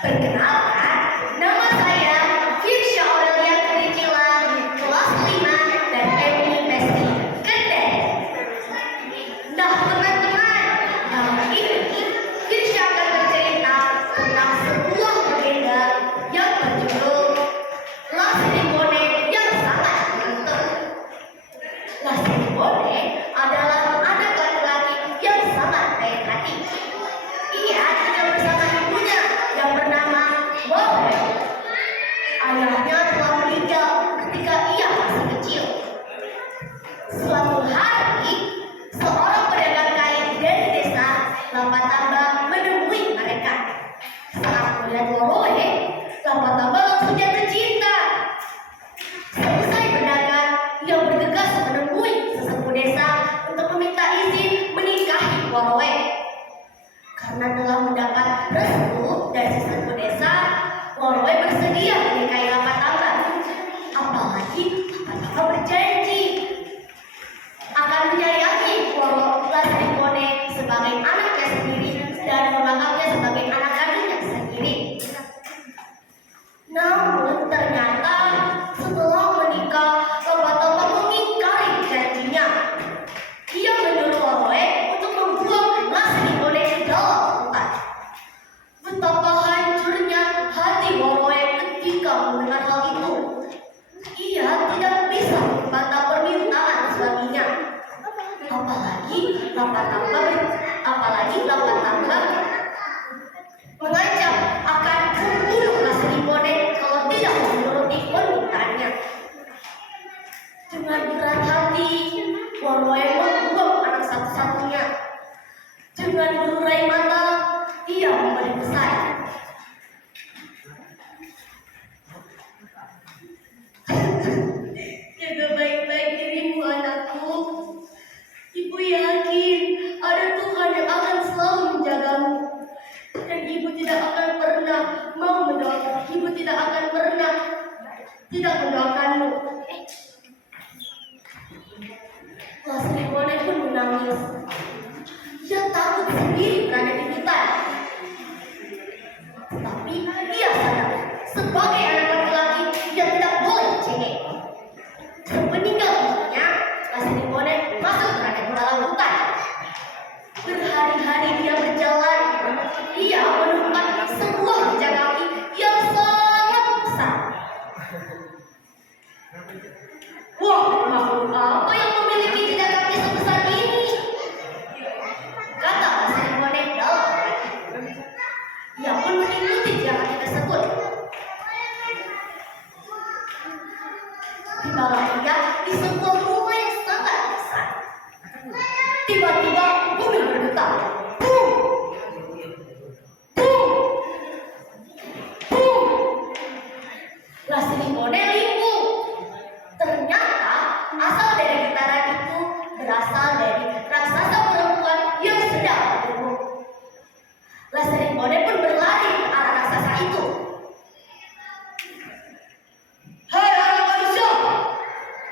Perkenalkan, nama saya Firsya Aurelia Kericilan, kelas 5 dan MI Pesti Kendeng. Nah teman-teman, kali ini Firsya akan bercerita tentang sebuah legenda yang berjudul Lasri Bone yang sangat beruntung. Lasri Bone adalah anak laki-laki yang sangat baik hati. Ia tinggal bersama ibunya yang bernama Bone. Ayahnya telah meninggal ketika ia masih kecil. Suatu hari, seorang pedagang kain dari desa Lapatamba menemui mereka. Saat melihat Bone, Lapatamba langsung jatuh cinta. Selesai berdagang, ia bergegas menemui sesepuh desa untuk meminta izin menikahi Bone. Karena telah mendapat restu dari sesepuh desa, Bone bersedia menikahi Lapatamba. Apalagi Lapatamba berjanji akan menyayangi Lasri Bone sebagai anaknya sendiri dan menganggapnya sebagai anak kandungnya sendiri. Namun ternyata setelah menikah, Lapatamba mengingkari janjinya. Ia menyuruh Bone untuk membuang Lasri Bone ke dalam hutan. Betapa hancurnya hati Bone ketika mendengar hal itu. Ia tidak bisa membantah permintaan suaminya. Apalagi Lapatamba mengancam akan membunuh Lasri Bone kalau tidak menuruti permintaannya. Dengan berat hati, Bone membuang anak satu-satunya. Dengan berurai mata, ia memberi pesan. Jaga baik-baik dirimu, anakku. Ibu yakin ada Tuhan yang akan selalu menjagamu. Dan ibu tidak akan pernah tidak mendoakanmu. Lasri Bone pun menangis. Ia takut sendiri berada di hutan. Tapi ia sadar, sebagai anak laki-laki, ia tidak boleh cengeng. Sepeninggal ibunya, Lasri Bone masuk berada di dalam hutan. Berhari-hari dia berjalan. Ia menemukan sebuah jejak kaki yang sangat besar. Wah, makhluk apa yang memiliki jejak kaki sebesar ini? Kata Lasri Bone dalam hati. Ia pun mengikuti jejak kaki tersebut. Tibalah ia di sebuah rumah yang sangat besar. Tiba-tiba bumi bergetar. Boom! Boom! Boom! Lasri Bone linglung. Ternyata asal dari getaran itu berasal dari raksasa perempuan yang sedang bergumul. Lasri Bone pun berlari ke arah raksasa itu. Hai anak manusia,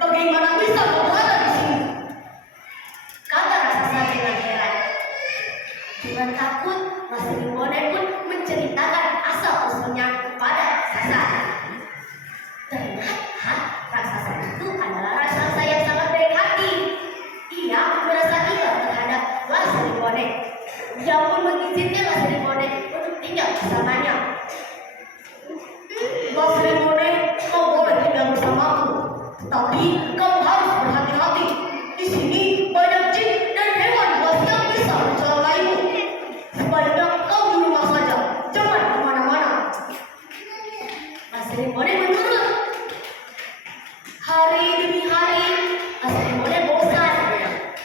bagaimana bisa kau berada di sini? Kata raksasa dengan heran. Dengan takut, Lasri Bone pun menceritakan asal usulnya kepada raksasa. Ternyata raksasa itu adalah raksasa yang sangat baik hati. Ia merasa iba terhadap Lasri Bone. Ia pun mengizinkan Lasri Bone untuk tinggal bersamanya. Lasri Bone, kau boleh tinggal bersamaku, tetapi kau harus berhati-hati. Di sini banyak jin dan hewan buas yang bisa mencelakaimu. Sebaiknya kau di rumah saja, jangan kemana-mana. Lasri Bone menurut. Hari demi hari, Lasri Bone bosan.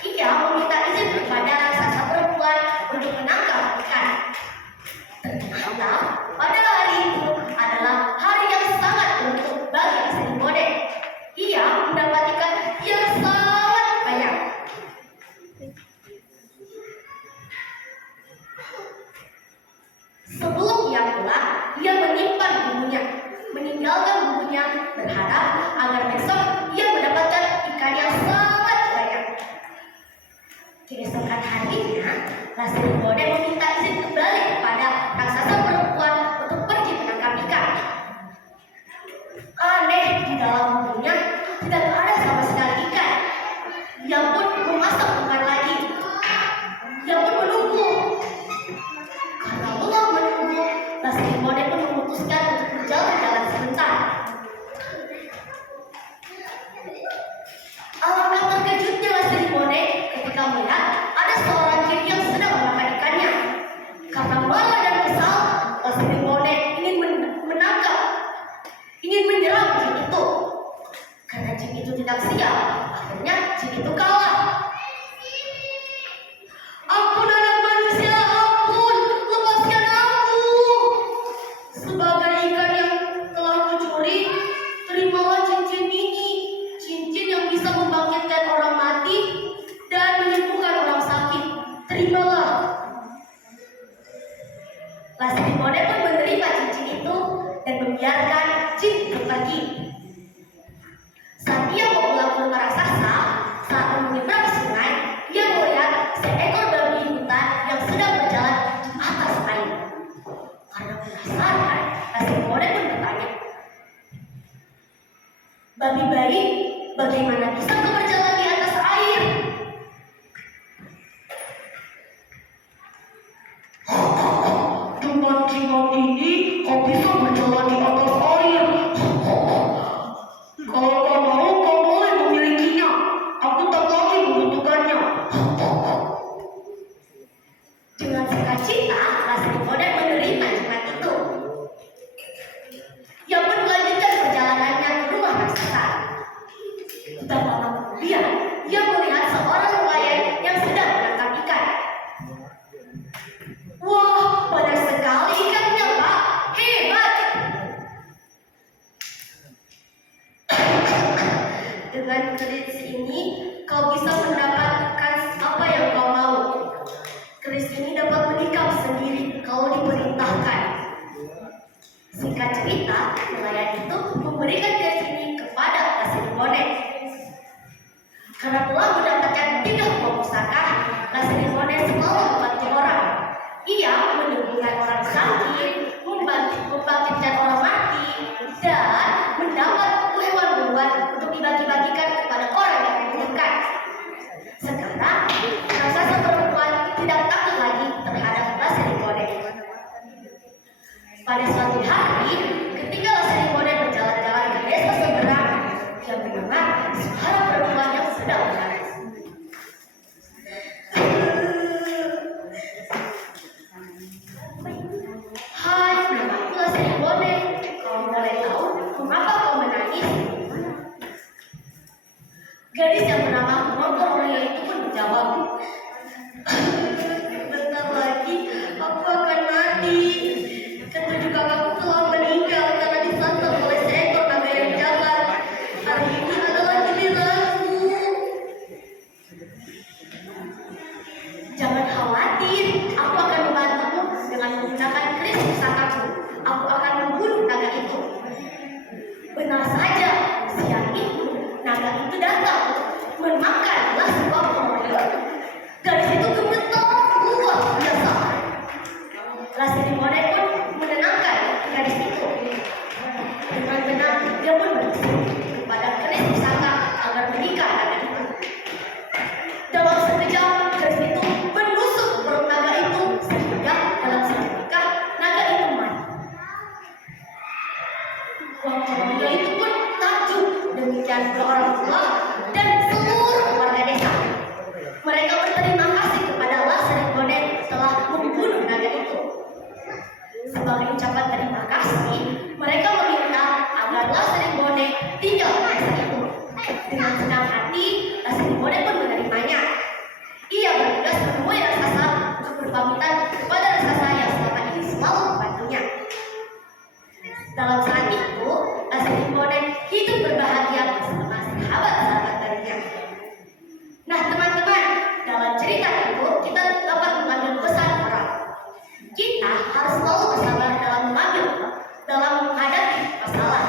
Ia meminta izin kepada raksasa perempuan untuk menangkap ikan. Ternyata pada hari itu adalah hari yang sangat beruntung bagi Lasri Bone. Ia mendapat ikan yang sangat banyak. Sebelum ia pulang, ia menyimpan bukunya, meninggalkan bukunya berharap agar besok ia mendapatkan ikan yang sangat banyak. Keesokan harinya, Lasri Bone meminta izin kembali kepada raksasa perempuan untuk Laseribone pun menerima cincin itu dan membiarkan jin itu pergi. Saat ia mau pulang ke rumah raksasa, saat menyeberang sungai, ia melihat seekor babi hutan yang sedang berjalan di atas air. Karena penasaran, Laseribone pun bertanya, "Babi baik, bagaimana bisa kau berjalan di atas air?" Dengan jimat ini, kau bisa berjalan di atas air. Kalau kau mau, kau boleh memilikinya. Aku tak lagi membutuhkannya. Dengan sukacita, Laseribone menerima jimat itu. Ia pun melanjutkan perjalanannya ke rumah raksasa. Tak lama kemudian, ia melihat seorang nelayan yang sedang menangkap ikan. "Wah, banyak sekali ikannya, Pak. Hebat!" "Dengan keris ini, kau bisa mendapatkan apa yang kau mau. Keris ini dapat menikam sendiri kalau diperintahkan." Singkat cerita, nelayan itu memberikan keris ini kepada Laseribone. Karena telah mendapatkan 3 buah pusaka, Laseribone selalu membantu orang. Ia menyembuhkan orang sakit, membangkitkan orang mati, dan mendapat hewan buruan untuk dibagi-bagikan kepada orang yang membutuhkan. Sekarang, raksasa perempuan tidak takut lagi terhadap Laseribone. Pada suatu hari, ketika Laseribone berjalan-jalan ke desa seberang, ia mendengar suara perempuan yang sedang menangis. "Hai, namaku Laseribone. Kalau boleh tahu, mengapa kau menangis?" Gadis yang bernama Mongolia itu pun menjawab, "Bentar lagi aku akan mati. Ketujuh kakakku telah meninggal karena disantap oleh seekor naga yang jahat. Hari ini adalah giliranku." "Jangan khawatir, aku akan membantumu dengan menggunakan keris pusakaku. Aku akan membunuh naga itu." Benar saja, siang itu naga itu datang memakanlah sebuah pohon. Gadis itu gemetar luar biasa. Laseribone pun menenangkan gadis itu. Dengan tenang, dia pun berbicara kepada keris pusaka agar menikah naga itu. Dalam sekejap, keris itu menusuk perut naga itu sehingga dalam seketika naga itu mati. Orang-orangnya itu pun takjub, demikian pula orang tua dan seluruh warga desa. Mereka berterima kasih kepada Laseribone telah membunuh naga itu. Sebagai ucapan terima kasih, mereka meminta agar Laseribone tinggal di desa itu. Dengan senang hati, Laseribone pun menerimanya. Ia bertugas menemui raksasa untuk berpamitan kepada raksasa yang selama ini selalu membantunya. Dalam saat itu, Laseribone hidup berbahagia bersama sahabat-sahabat darinya. Nah, teman-teman, dalam cerita itu kita dapat mengambil pesan moral. Kita harus selalu bersabar dalam menghadapi masalah.